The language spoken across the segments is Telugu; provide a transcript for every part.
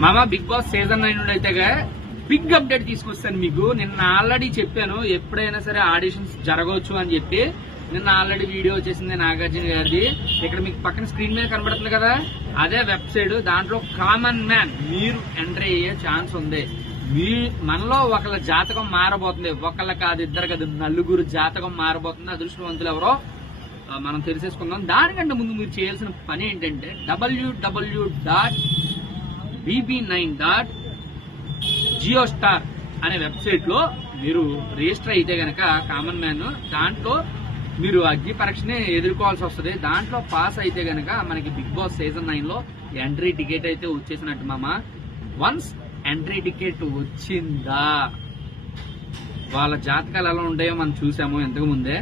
మామ బిగ్ బాస్ సీజన్ 9 నుండి అయితే బిగ్ అప్డేట్ తీసుకొస్తాను మీకు. నిన్న ఆల్రెడీ చెప్పాను ఎప్పుడైనా సరే ఆడిషన్స్ జరగవచ్చు అని చెప్పి. నిన్న ఆల్రెడీ వీడియో వచ్చేసింది నాగార్జున గారిది. ఇక్కడ మీకు పక్కన స్క్రీన్ మీద కనబడుతుంది కదా, అదే వెబ్సైట్. దాంట్లో కామన్ మ్యాన్ మీరు ఎంట్రీ అయ్యే ఛాన్స్ ఉంది. మనలో ఒకళ్ళ జాతకం మారబోతుంది. ఒకళ్ళ కాదు, ఇద్దరు కాదు, నలుగురు జాతకం మారబోతుంది. అదృష్టవంతులు ఎవరో మనం తెలిసేసుకుందాం. దానికంటే ముందు మీరు చేయాల్సిన పని ఏంటంటే www.bb9.geostar అనే వెబ్సైట్ లో మీరు రిజిస్టర్ అయితే గనక కామన్ మ్యాన్ దాంట్లో మీరు అగ్ని పరీక్షని ఎదుర్కోవాల్సి వస్తుంది. దాంట్లో పాస్ అయితే గనక మనకి బిగ్ బాస్ సీజన్ 9 లో ఎంట్రీ టికెట్ అయితే వచ్చేసినట్టు మామ. వన్స్ ఎంట్రీ టికెట్ వచ్చిందా, వాళ్ళ జాతకాలు ఎలా ఉంటాయో మనం చూసాము ఇంతకు ముందే.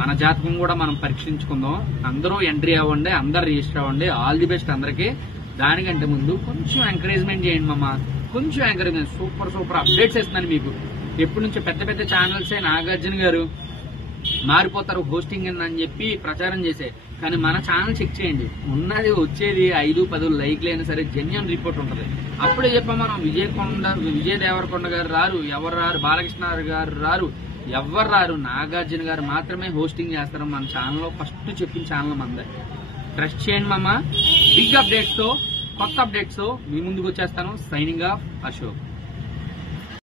మన జాతకం కూడా మనం పరీక్షించుకుందాం. అందరూ ఎంట్రీ అవ్వండి, అందరు రిజిస్టర్ అవ్వండి. ఆల్ ది బెస్ట్ అందరికి. దానికంటే ముందు కొంచెం ఎంకరేజ్మెంట్ చేయండి మామ, కొంచెం ఎంకరేజ్మెంట్. సూపర్ అప్డేట్స్ ఇస్తున్నాను మీకు. ఎప్పటి నుంచో పెద్ద పెద్ద ఛానల్సే నాగార్జున గారు మారిపోతారు హోస్టింగ్ అని చెప్పి ప్రచారం చేసే. కానీ మన ఛానల్ చెక్ చేయండి, ఉన్నది వచ్చేది 5-10 లైక్లు అయినా సరే జెన్యూన్ రిపోర్ట్ ఉంటుంది. అప్పుడే చెప్పాం మనం. విజయ్ దేవరకొండ గారు రారు, ఎవరు రారు, బాలకృష్ణ గారు రారు, ఎవరు రారు. నాగార్జున గారు మాత్రమే హోస్టింగ్ చేస్తారు మన ఛానల్లో. ఫస్ట్ చెప్పిన ఛానల్ మందే. ట్రస్ట్ చేయండి మామ. బిగ్ అప్డేట్స్ తో, కొత్త అప్డేట్స్ తో మీ ముందుకు వచ్చేస్తాను. Signing off Ashok.